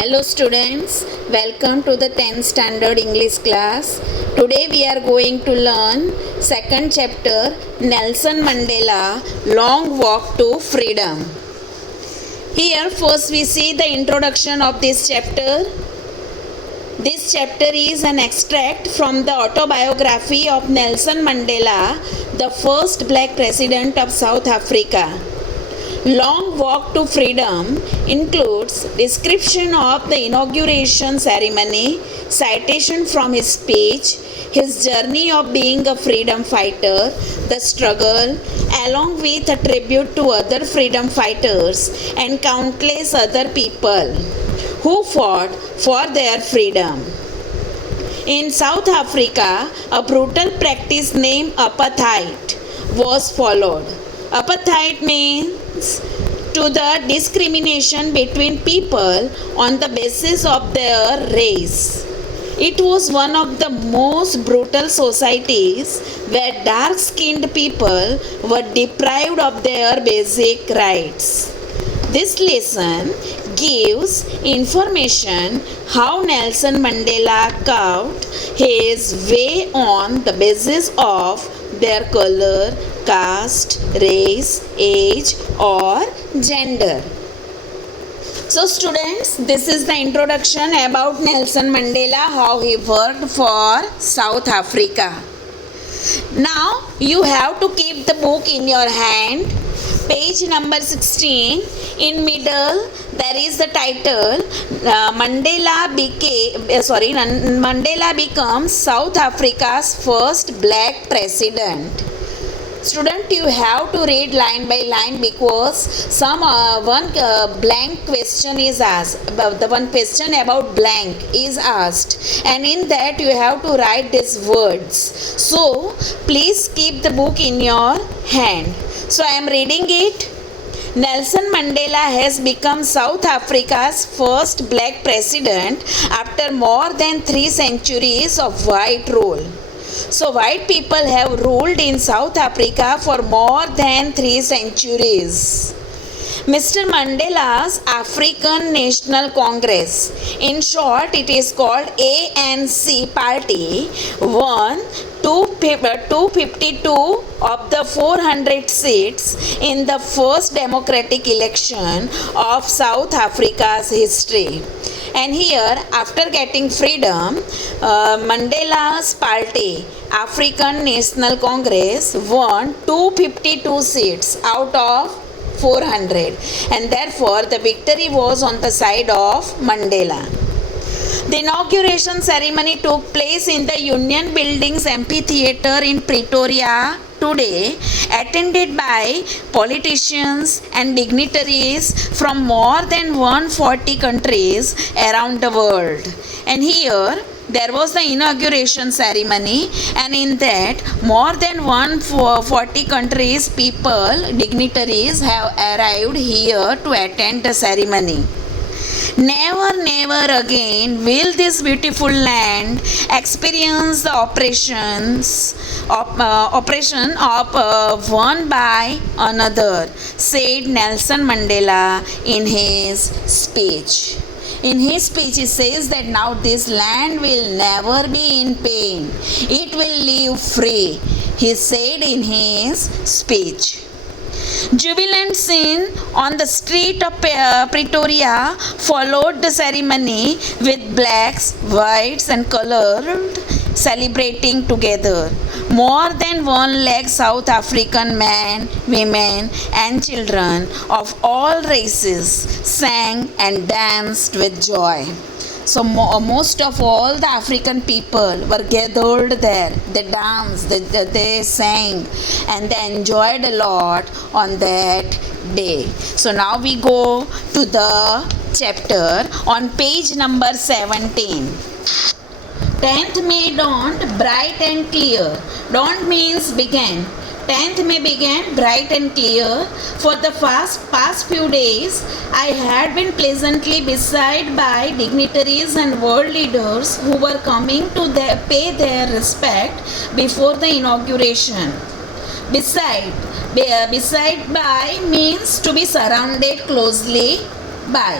Hello students, welcome to the 10th standard English class. Today we are going to learn second chapter Nelson Mandela Long Walk to Freedom. Here first we see the introduction of this chapter. This chapter is an extract from the autobiography of Nelson Mandela, the first black president of South Africa. Long Walk to Freedom includes description of the inauguration ceremony, citation from his speech, his journey of being a freedom fighter, the struggle, along with a tribute to other freedom fighters and countless other people who fought for their freedom. In South Africa, a brutal practice named apartheid was followed. Apartheid means to the discrimination between people on the basis of their race. It was one of the most brutal societies where dark-skinned people were deprived of their basic rights. This lesson gives information how Nelson Mandela carved his way on the basis of their color, caste, race, age or gender. So students, this is the introduction about Nelson Mandela, how he worked for South Africa. Now you have to keep the book in your hand. Page number 16, in middle there is the title Mandela becomes South Africa's first black president. Student, you have to read line by line because one blank question is asked. The one question about blank is asked, and in that you have to write these words. So please keep the book in your hand. So I am reading it. Nelson Mandela has become South Africa's first black president after more than 3 centuries of white rule. So white people have ruled in South Africa for more than 3 centuries. Mr. Mandela's African National Congress, in short it is called ANC party, won 252 of the 400 seats in the first democratic election of South Africa's history. And here, after getting freedom, Mandela's party, African National Congress, won 252 seats out of 400, and therefore the victory was on the side of Mandela. The inauguration ceremony took place in the Union Buildings Amphitheatre in Pretoria today, attended by politicians and dignitaries from more than 140 countries around the world. And here there was the inauguration ceremony, and in that more than 140 countries people, dignitaries have arrived here to attend the ceremony. Never again will this beautiful land experience the oppression of one by another, said Nelson Mandela in his speech. In his speech, he says that now this land will never be in pain. It will live free, he said in his speech. Jubilant scene on the street of Pretoria followed the ceremony with blacks, whites and colored celebrating together. More than 1 lakh South African men, women and children of all races sang and danced with joy. So most of all the African people were gathered there. They danced, they sang and they enjoyed a lot on that day. So now we go to the chapter on page number 17. 10th May dawned bright and clear. Dawned means began. 10th May began bright and clear. For the past few days, I had been pleasantly beset by dignitaries and world leaders who were coming to pay their respect before the inauguration. Beside by means to be surrounded closely by.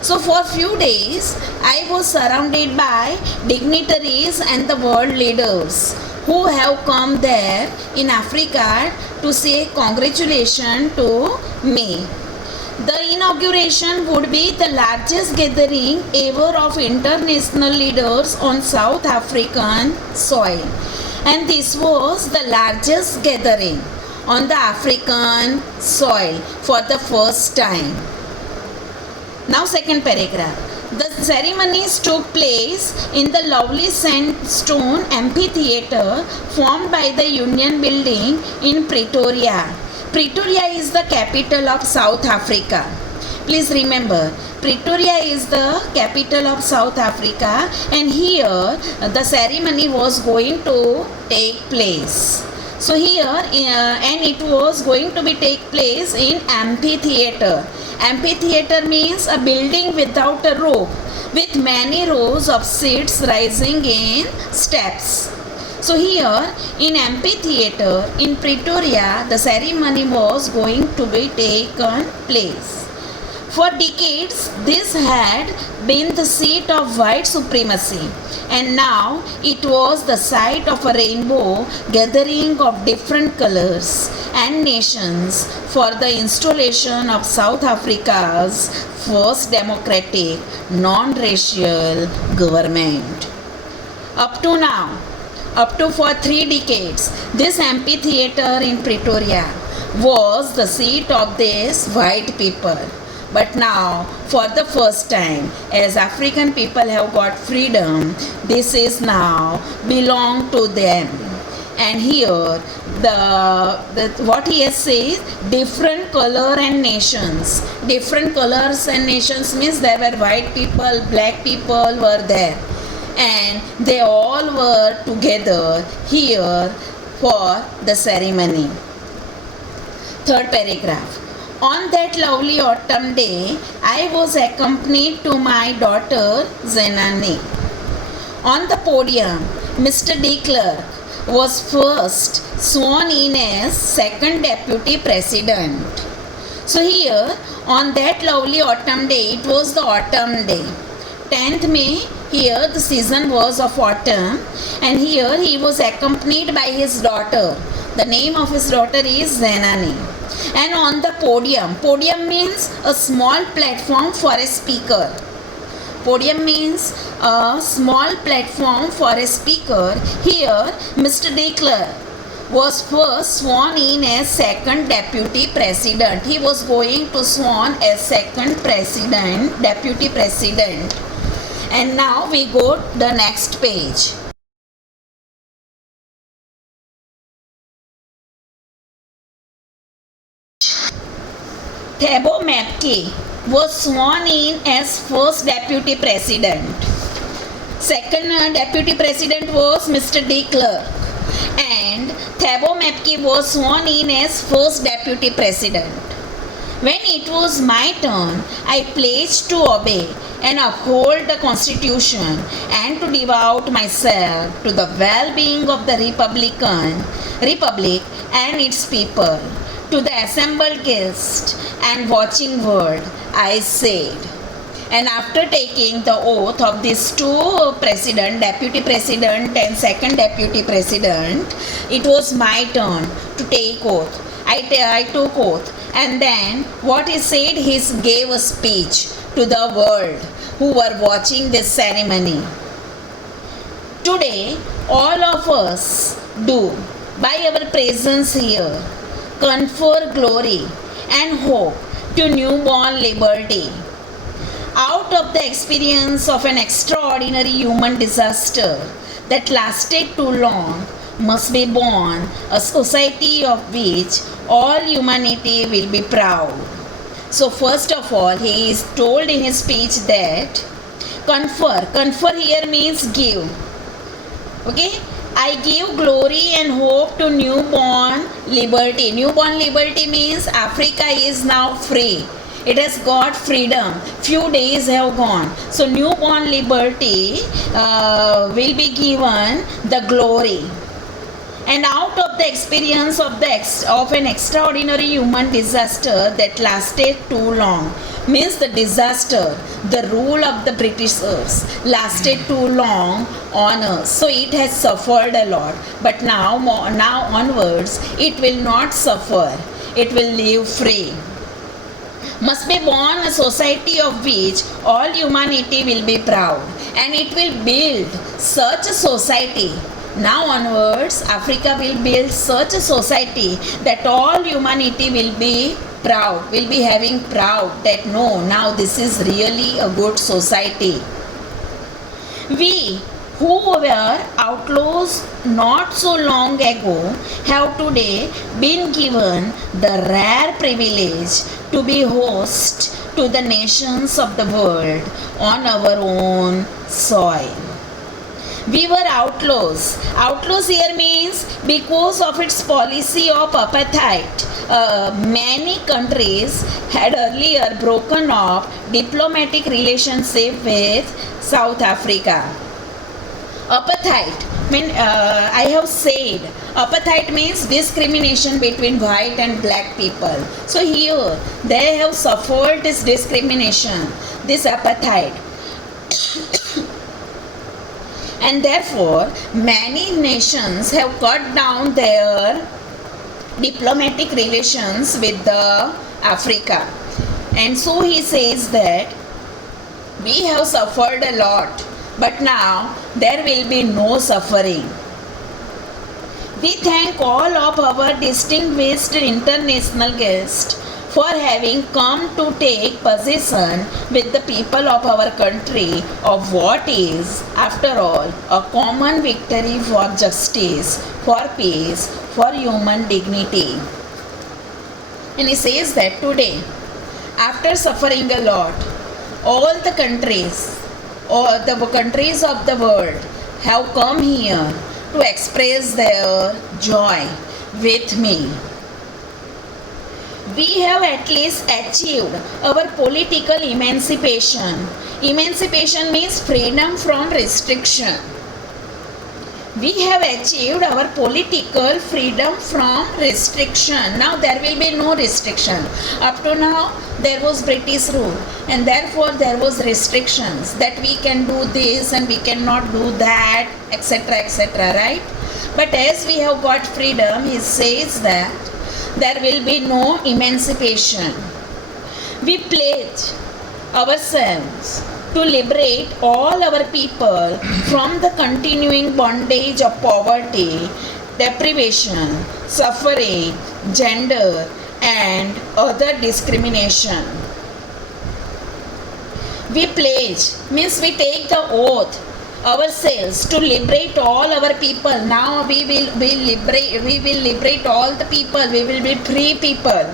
So for few days, I was surrounded by dignitaries and the world leaders who have come there in Africa to say congratulations to me. The inauguration would be the largest gathering ever of international leaders on South African soil. And this was the largest gathering on the African soil for the first time. Now second paragraph. The ceremonies took place in the lovely sandstone amphitheatre formed by the Union Building in Pretoria. Pretoria is the capital of South Africa. Please remember, Pretoria is the capital of South Africa, and here the ceremony was going to take place. So here and it was going to be take place in amphitheatre. Amphitheatre means a building without a roof with many rows of seats rising in steps. So here in amphitheatre in Pretoria, the ceremony was going to be taken place. For decades, this had been the seat of white supremacy, and now it was the site of a rainbow gathering of different colors and nations for the installation of South Africa's first democratic, non-racial government. Up to now, up to for 3 decades, this amphitheatre in Pretoria was the seat of these white people. But now, for the first time, as African people have got freedom, this is now belong to them. And here, what he has said, different color and nations. Different colors and nations means there were white people, black people were there. And they all were together here for the ceremony. Third paragraph. On that lovely autumn day, I was accompanied to my daughter Zenani. On the podium, Mr. de Klerk was first sworn in as second deputy president. So here, on that lovely autumn day, it was the autumn day. 10th May, here the season was of autumn, and here he was accompanied by his daughter. The name of his daughter is Zenani. And on the podium means a small platform for a speaker. Podium means a small platform for a speaker. Here, Mr. de Klerk was first sworn in as second deputy president. He was going to sworn as second president, deputy president. And now we go to the next page. Thabo Mbeki was sworn in as first deputy president. Second deputy president was Mr. de Klerk, and Thabo Mbeki was sworn in as first deputy president. When it was my turn, I pledged to obey and uphold the constitution and to devote myself to the well-being of the republic and its people. To the assembled guests and watching world, I said, and after taking the oath of these two president, deputy president and second deputy president, it was my turn to take oath. I took oath, and then what he said, he gave a speech to the world who were watching this ceremony. Today, all of us do, by our presence here, confer glory and hope to newborn liberty. Out of the experience of an extraordinary human disaster that lasted too long must be born a society of which all humanity will be proud. So first of all, he is told in his speech that confer here means give. Okay? I give glory and hope to newborn liberty. Newborn liberty means Africa is now free. It has got freedom. Few days have gone. So newborn liberty will be given the glory. And out of the experience of an extraordinary human disaster that lasted too long, means the disaster, the rule of the Britishers lasted too long on us, so it has suffered a lot. But now onwards, it will not suffer. It will live free. Must be born a society of which all humanity will be proud, and it will build such a society. Now onwards, Africa will build such a society that all humanity will be proud, will be having proud that no, now this is really a good society. We who were outlaws not so long ago have today been given the rare privilege to be host to the nations of the world on our own soil. We were outlaws. Outlaws here means because of its policy of apartheid. Many countries had earlier broken off diplomatic relationship with South Africa. Apartheid, I have said, apartheid means discrimination between white and black people. So here they have suffered this discrimination, this apartheid. And therefore, many nations have cut down their diplomatic relations with the Africa. And so he says that we have suffered a lot, but now there will be no suffering. We thank all of our distinguished international guests for having come to take possession with the people of our country of what is, after all, a common victory for justice, for peace, for human dignity. And he says that today, after suffering a lot, all the countries, or the countries of the world have come here to express their joy with me. We have at least achieved our political emancipation. Emancipation means freedom from restriction. We have achieved our political freedom from restriction. Now there will be no restriction. Up to now there was British rule, and therefore there was restrictions that we can do this and we cannot do that, etc., etc., right? But as we have got freedom, he says that there will be no emancipation. We pledge ourselves to liberate all our people from the continuing bondage of poverty, deprivation, suffering, gender, and other discrimination. We pledge means we take the oath ourselves to liberate all our people. Now we will liberate all the people. We will be free people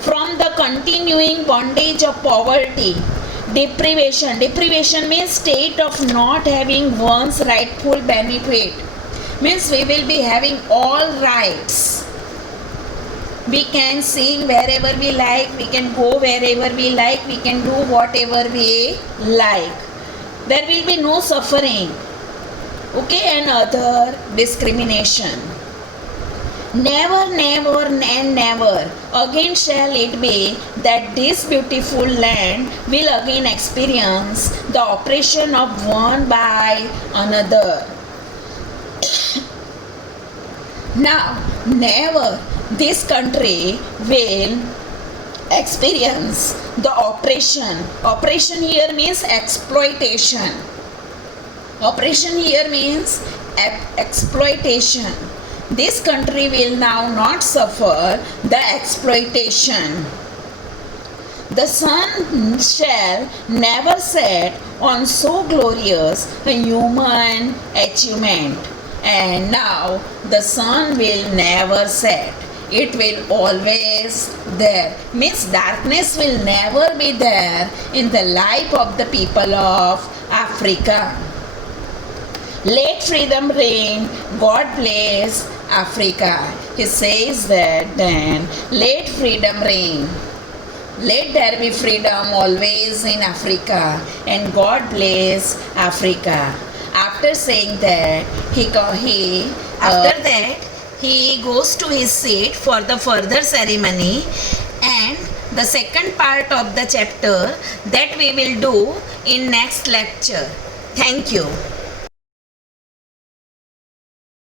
from the continuing bondage of poverty, deprivation. Deprivation means state of not having one's rightful benefit. Means we will be having all rights. We can sing wherever we like, we can go wherever we like, we can do whatever we like. There will be no suffering, okay, and other discrimination. Never, never, and never again shall it be that this beautiful land will again experience the oppression of one by another. Now, never this country will experience the oppression. Oppression here means exploitation. Oppression here means exploitation. This country will now not suffer the exploitation. The sun shall never set on so glorious a human achievement. And now the sun will never set. It will always there. Means darkness will never be there in the life of the people of Africa. Let freedom reign. God bless Africa. He says that then, let freedom reign. Let there be freedom always in Africa, and God bless Africa. After saying that, he goes to his seat for the further ceremony, and the second part of the chapter that we will do in next lecture. Thank you.